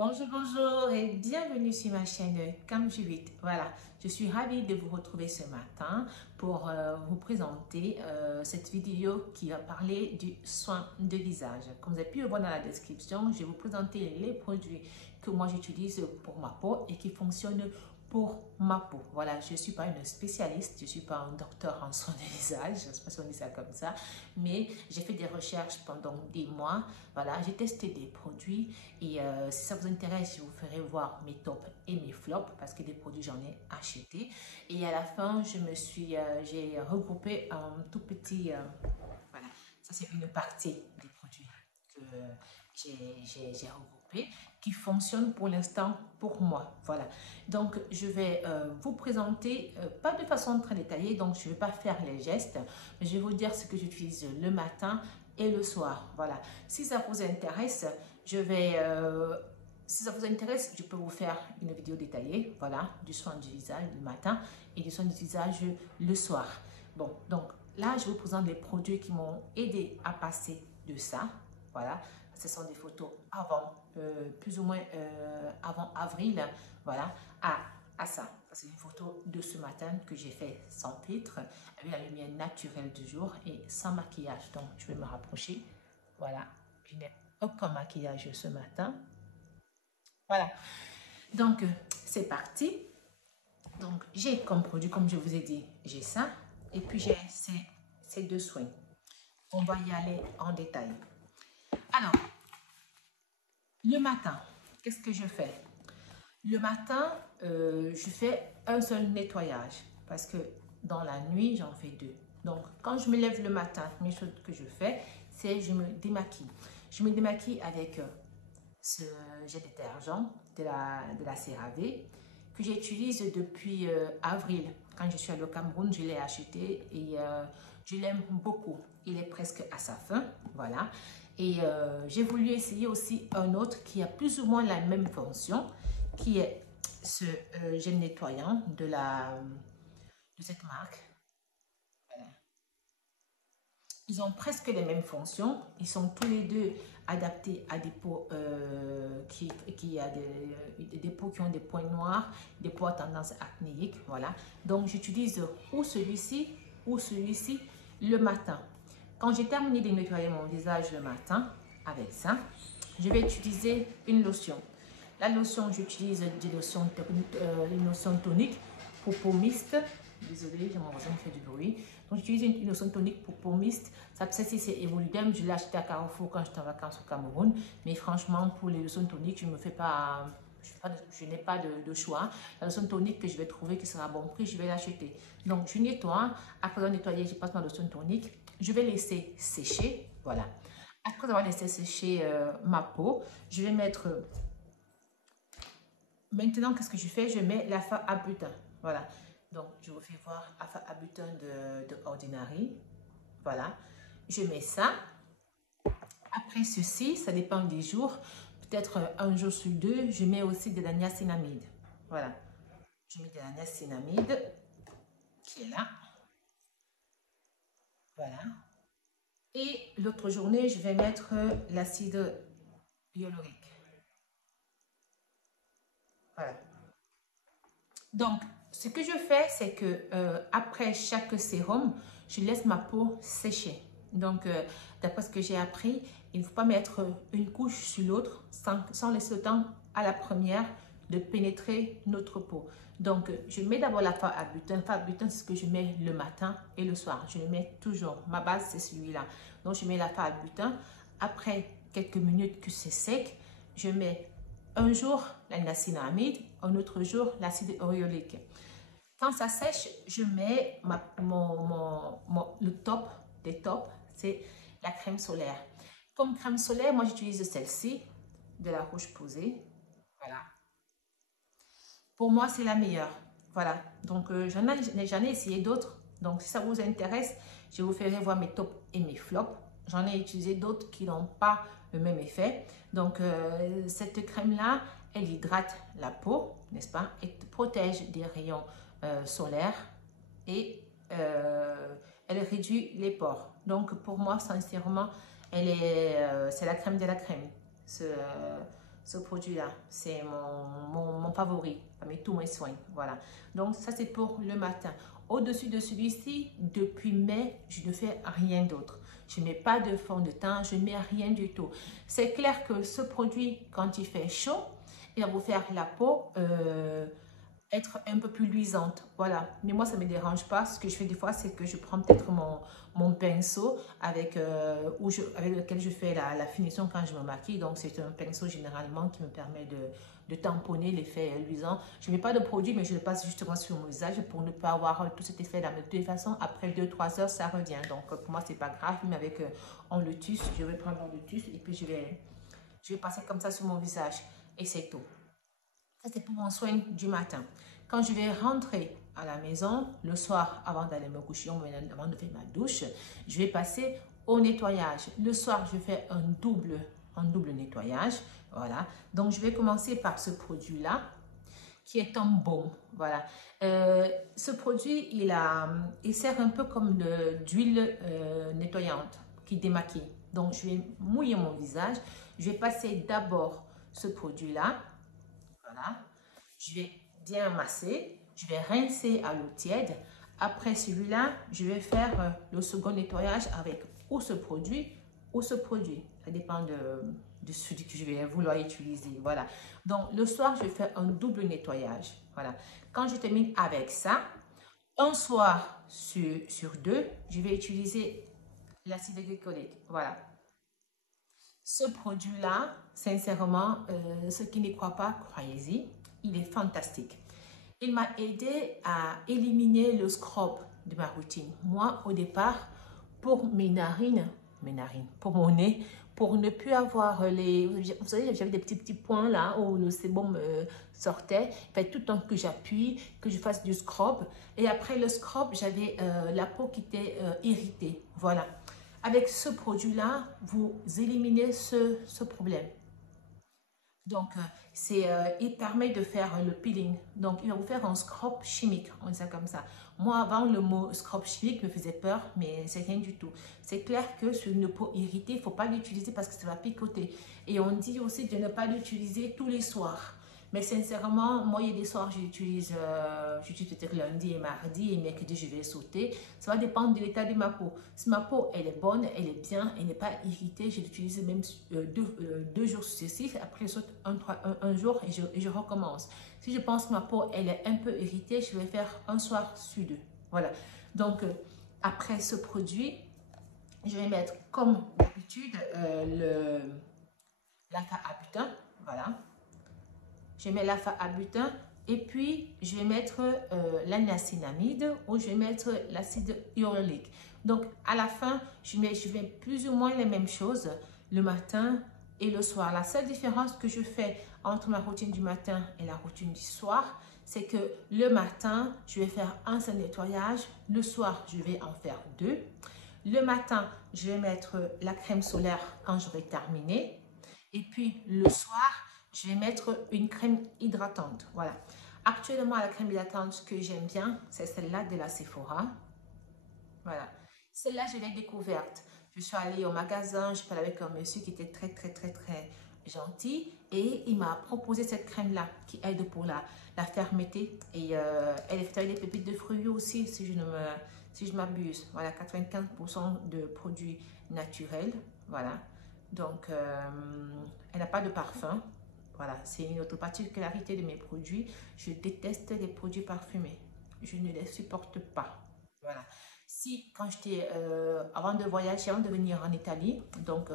Bonjour, bonjour et bienvenue sur ma chaîne Cam8. Voilà, je suis ravie de vous retrouver ce matin pour vous présenter cette vidéo qui va parler du soin de visage. Comme vous avez pu le voir dans la description, je vais vous présenter les produits que moi j'utilise pour ma peau et qui fonctionnent pour ma peau. Voilà, je ne suis pas une spécialiste, je ne suis pas un docteur en soins de visage, je ne sais pas si on dit ça comme ça, mais j'ai fait des recherches pendant des mois. Voilà, j'ai testé des produits et si ça vous intéresse, je vous ferai voir mes tops et mes flops parce que des produits j'en ai acheté. Et à la fin, j'ai regroupé un tout petit, voilà, ça c'est une partie des produits que j'ai regroupés qui fonctionnent pour l'instant pour moi. Voilà, donc je vais vous présenter, pas de façon très détaillée, donc je ne vais pas faire les gestes, mais je vais vous dire ce que j'utilise le matin et le soir. Voilà, si ça vous intéresse, si ça vous intéresse, je peux vous faire une vidéo détaillée, voilà, du soin du visage le matin et du soin du visage le soir. Bon, donc là, je vous présente les produits qui m'ont aidé à passer de ça, voilà. Ce sont des photos avant, plus ou moins avant avril, voilà, à ça. C'est une photo de ce matin que j'ai fait sans filtre, avec la lumière naturelle du jour et sans maquillage. Donc, je vais me rapprocher. Voilà, je n'ai aucun maquillage ce matin. Voilà, donc c'est parti. Donc, j'ai comme produit, comme je vous ai dit, j'ai ça. Et puis, j'ai ces deux soins. On va y aller en détail. Alors, le matin, qu'est-ce que je fais? Le matin, je fais un seul nettoyage parce que dans la nuit, j'en fais deux. Donc, quand je me lève le matin, la première chose que je fais, c'est je me démaquille. Je me démaquille avec ce gel détergent de la CeraVe que j'utilise depuis avril. Quand je suis allée au Cameroun, je l'ai acheté et je l'aime beaucoup. Il est presque à sa fin, voilà. Et j'ai voulu essayer aussi un autre qui a plus ou moins la même fonction, qui est ce gel nettoyant de cette marque. Voilà. Ils ont presque les mêmes fonctions. Ils sont tous les deux adaptés à des peaux des peaux qui ont des points noirs, des peaux à tendance acnéique. Voilà. Donc j'utilise ou celui-ci le matin. Quand j'ai terminé de nettoyer mon visage le matin avec ça, je vais utiliser une lotion. La lotion, j'utilise une lotion tonique pour peau mixte. Désolée, j'ai mon voisin qui fait du bruit. Donc, j'utilise une lotion tonique pour peau mixte. Celle-ci, c'est Evoludem. Je l'ai acheté à Carrefour quand j'étais en vacances au Cameroun. Mais franchement, pour les lotions toniques, je n'ai pas de choix. La lotion tonique que je vais trouver qui sera à bon prix, je vais l'acheter. Donc, je nettoie. Après avoir nettoyé, je passe ma lotion tonique. Je vais laisser sécher. Voilà. Après avoir laissé sécher ma peau, je vais mettre... Maintenant, qu'est-ce que je fais? Je mets la fa à butin. Voilà. Donc, je vous fais voir la fa à butin de Ordinary. Voilà. Je mets ça. Après ceci, ça dépend des jours. Peut-être un jour sur deux, je mets aussi de la niacinamide. Voilà. Je mets de la niacinamide qui est là. Voilà. Et l'autre journée, je vais mettre l'acide hyaluronique. Voilà. Donc, ce que je fais, c'est que après chaque sérum, je laisse ma peau sécher. Donc, d'après ce que j'ai appris, il ne faut pas mettre une couche sur l'autre sans laisser le temps à la première de pénétrer notre peau. Donc, je mets d'abord la fa à butin. La fa à butin, c'est ce que je mets le matin et le soir. Je le mets toujours. Ma base, c'est celui-là. Donc, je mets la fa à butin. Après quelques minutes que c'est sec, je mets un jour la niacinamide, un autre jour l'acide hyaluronique. Quand ça sèche, je mets le top des tops, c'est la crème solaire. Comme crème solaire, moi j'utilise celle-ci, de la Roche-Posay. Voilà. Pour moi, c'est la meilleure. Voilà. Donc, j'en ai essayé d'autres. Donc, si ça vous intéresse, je vous ferai voir mes tops et mes flops. J'en ai utilisé d'autres qui n'ont pas le même effet. Donc, cette crème-là, elle hydrate la peau, n'est-ce pas? Et protège des rayons solaires et elle réduit les pores. Donc, pour moi, sincèrement, c'est la crème de la crème. Ce produit-là, c'est mon favori parmi tous mes soins. Voilà. Donc, ça, c'est pour le matin. Au-dessus de celui-ci, depuis mai, je ne fais rien d'autre. Je ne mets pas de fond de teint, je ne mets rien du tout. C'est clair que ce produit, quand il fait chaud, il va vous faire la peau être un peu plus luisante. Voilà. Mais moi, ça ne me dérange pas. Ce que je fais des fois, c'est que je prends peut-être mon pinceau avec lequel je fais la finition quand je me maquille. Donc, c'est un pinceau généralement qui me permet de tamponner l'effet luisant. Je ne mets pas de produit, mais je le passe justement sur mon visage pour ne pas avoir tout cet effet-là. Mais de toute façon, après 2-3 heures, ça revient. Donc, pour moi, ce n'est pas grave. Mais avec en lotus, je vais prendre mon lotus et puis je vais passer comme ça sur mon visage. Et c'est tout. Ça, c'est pour mon soin du matin. Quand je vais rentrer à la maison, le soir, avant d'aller me coucher, avant de faire ma douche, je vais passer au nettoyage. Le soir, je fais un double nettoyage. Voilà. Donc, je vais commencer par ce produit-là, qui est un baume. Voilà. Ce produit, il sert un peu comme d'huile nettoyante qui démaquille. Donc, je vais mouiller mon visage. Je vais passer d'abord ce produit-là. Voilà. Je vais bien masser. Je vais rincer à l'eau tiède. Après celui-là, je vais faire le second nettoyage avec ou ce produit ou ce produit. Ça dépend de celui que je vais vouloir utiliser. Voilà. Donc, le soir, je fais un double nettoyage. Voilà. Quand je termine avec ça, un soir sur deux, je vais utiliser l'acide glycolique. Voilà. Ce produit-là, sincèrement, ceux qui ne croient pas, croyez-y, il est fantastique. Il m'a aidé à éliminer le scrub de ma routine. Moi, au départ, pour mes narines, pour mon nez, pour ne plus avoir les... Vous savez, j'avais des petits points là où le sébum sortait. Il fallait tout le temps que j'appuie, que je fasse du scrub. Et après le scrub, j'avais la peau qui était irritée. Voilà. Avec ce produit-là, vous éliminez ce problème. Donc, il permet de faire le peeling. Donc, il va vous faire un scrub chimique, on dit ça comme ça. Moi, avant, le mot scrub chimique me faisait peur, mais c'est rien du tout. C'est clair que sur une peau irritée, il ne faut pas l'utiliser parce que ça va picoter. Et on dit aussi de ne pas l'utiliser tous les soirs. Mais sincèrement, moi, il y a des soirs, j'utilise peut-être lundi et mardi, et mercredi, je vais sauter. Ça va dépendre de l'état de ma peau. Si ma peau, elle est bonne, elle est bien, elle n'est pas irritée, je l'utilise même deux jours successifs. Après, je saute un jour et je recommence. Si je pense que ma peau, elle est un peu irritée, je vais faire un soir sur deux. Voilà. Donc, après ce produit, je vais mettre, comme d'habitude, l'alpha butin. Voilà. Je mets l'alpha butin et puis je vais mettre la niacinamide ou je vais mettre l'acide hyaluronique. Donc à la fin, je vais plus ou moins les mêmes choses le matin et le soir. La seule différence que je fais entre ma routine du matin et la routine du soir, c'est que le matin, je vais faire un seul nettoyage. Le soir, je vais en faire deux. Le matin, je vais mettre la crème solaire quand j'aurai terminé. Et puis le soir, je vais mettre une crème hydratante. Voilà. Actuellement, la crème hydratante que j'aime bien, c'est celle-là de la Sephora. Voilà. Celle-là, je l'ai découverte. Je suis allée au magasin, je parlais avec un monsieur qui était très gentil et il m'a proposé cette crème-là qui aide pour la fermeté et elle est faite avec des pépites de fruits aussi, si je m'abuse. Voilà, 95% de produits naturels. Voilà. Donc, elle n'a pas de parfum. Voilà, c'est une autre particularité de mes produits. Je déteste les produits parfumés. Je ne les supporte pas. Voilà. Si, quand j'étais, avant de voyager, avant de venir en Italie, donc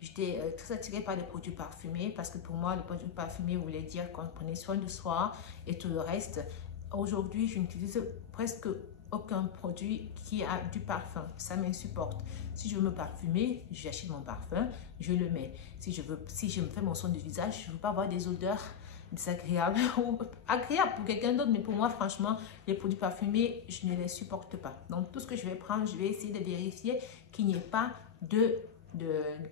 j'étais très attirée par les produits parfumés parce que pour moi, les produits parfumés voulait dire qu'on prenait soin de soi et tout le reste. Aujourd'hui, je n'utilise presque aucun produit qui a du parfum. Ça m'insupporte. Si je veux me parfumer, j'achète mon parfum, je le mets. Si je me fais mon soin du visage, je ne veux pas avoir des odeurs désagréables ou agréables pour quelqu'un d'autre. Mais pour moi, franchement, les produits parfumés, je ne les supporte pas. Donc, tout ce que je vais prendre, je vais essayer de vérifier qu'il n'y ait pas de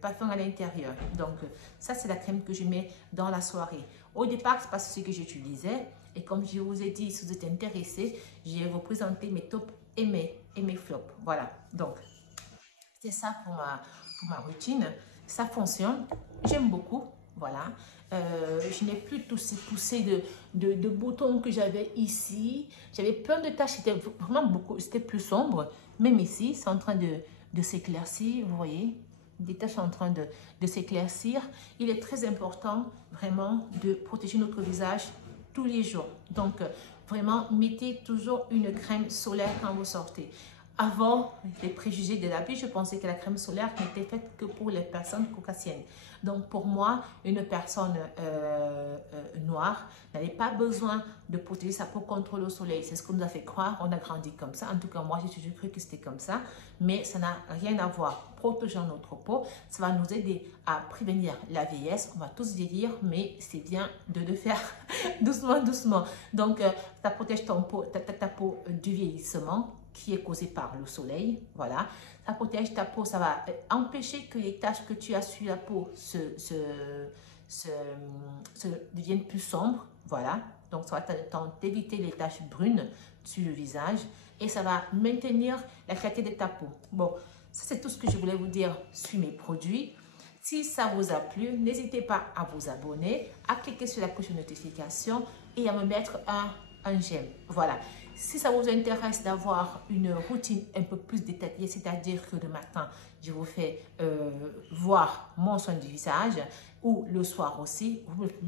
parfum à l'intérieur. Donc, ça, c'est la crème que je mets dans la soirée. Au départ, c'est pas ce que j'utilisais. Et comme je vous ai dit, si vous êtes intéressé, je vais vous présenter mes tops et mes flops. Voilà. Donc, c'est ça pour ma routine. Ça fonctionne. J'aime beaucoup. Voilà. Je n'ai plus tous ces poussées de boutons que j'avais ici. J'avais plein de taches, c'était vraiment beaucoup, c'était plus sombre. Même ici, c'est en train de s'éclaircir, vous voyez. Des taches en train de s'éclaircir. Il est très important vraiment de protéger notre visage tous les jours. Donc, vraiment, mettez toujours une crème solaire quand vous sortez. Avant, les préjugés de la vie, je pensais que la crème solaire n'était faite que pour les personnes caucasiennes. Donc, pour moi, une personne noire n'avait pas besoin de protéger sa peau contre le soleil. C'est ce qu'on nous a fait croire. On a grandi comme ça. En tout cas, moi, j'ai toujours cru que c'était comme ça. Mais ça n'a rien à voir. Protégeant notre peau, ça va nous aider à prévenir la vieillesse. On va tous vieillir, mais c'est bien de le faire doucement, doucement. Donc, ça protège ta peau du vieillissement qui est causé par le soleil, voilà. Ça protège ta peau, ça va empêcher que les taches que tu as sur la peau deviennent plus sombres, voilà. Donc, ça va t'éviter les taches brunes sur le visage et ça va maintenir la clarté de ta peau. Bon, ça c'est tout ce que je voulais vous dire sur mes produits. Si ça vous a plu, n'hésitez pas à vous abonner, à cliquer sur la cloche de notification et à me mettre un j'aime. Voilà. Si ça vous intéresse d'avoir une routine un peu plus détaillée, c'est-à-dire que le matin, je vous fais voir mon soin du visage ou le soir aussi,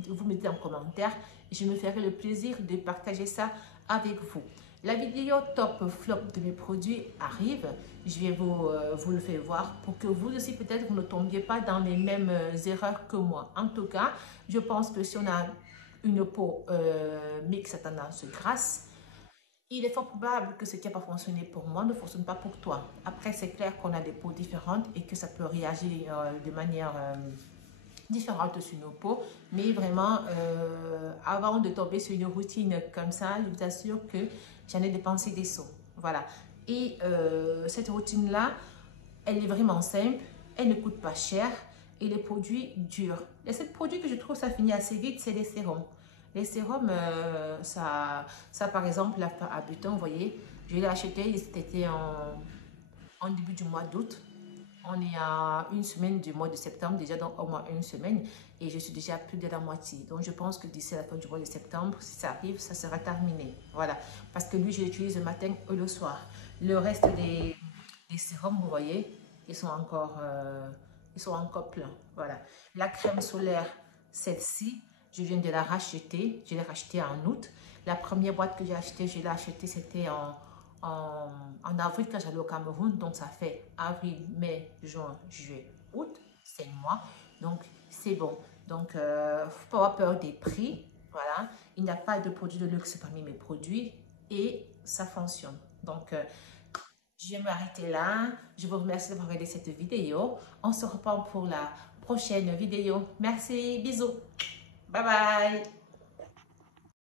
vous mettez en commentaire. Je me ferai le plaisir de partager ça avec vous. La vidéo top flop de mes produits arrive. Je vais vous le faire voir pour que vous aussi peut-être vous ne tombiez pas dans les mêmes erreurs que moi. En tout cas, je pense que si on a une peau mixte à tendance grasse, il est fort probable que ce qui n'a pas fonctionné pour moi ne fonctionne pas pour toi. Après, c'est clair qu'on a des peaux différentes et que ça peut réagir de manière différente sur nos peaux. Mais vraiment, avant de tomber sur une routine comme ça, je vous assure que j'en ai dépensé des sous. Voilà. Et cette routine-là, elle est vraiment simple, elle ne coûte pas cher et les produits durent. Les seuls produits que je trouve ça finit assez vite, c'est les sérums. Les sérums, ça par exemple, à Buton, vous voyez, je l'ai acheté, c'était en début du mois d'août. On est à une semaine du mois de septembre, déjà donc au moins une semaine, et je suis déjà plus de la moitié. Donc je pense que d'ici la fin du mois de septembre, si ça arrive, ça sera terminé. Voilà, parce que lui, je l'utilise le matin ou le soir. Le reste des sérums, vous voyez, ils sont encore pleins. Voilà, la crème solaire, celle-ci, je viens de la racheter. Je l'ai rachetée en août. La première boîte que j'ai achetée, je l'ai achetée, c'était en avril quand j'allais au Cameroun. Donc, ça fait avril, mai, juin, juillet, août. 5 mois. Donc, c'est bon. Donc, il ne faut pas avoir peur des prix. Voilà. Il n'y a pas de produits de luxe parmi mes produits. Et ça fonctionne. Donc, je vais m'arrêter là. Je vous remercie d'avoir regardé cette vidéo. On se reprend pour la prochaine vidéo. Merci. Bisous. Bye bye.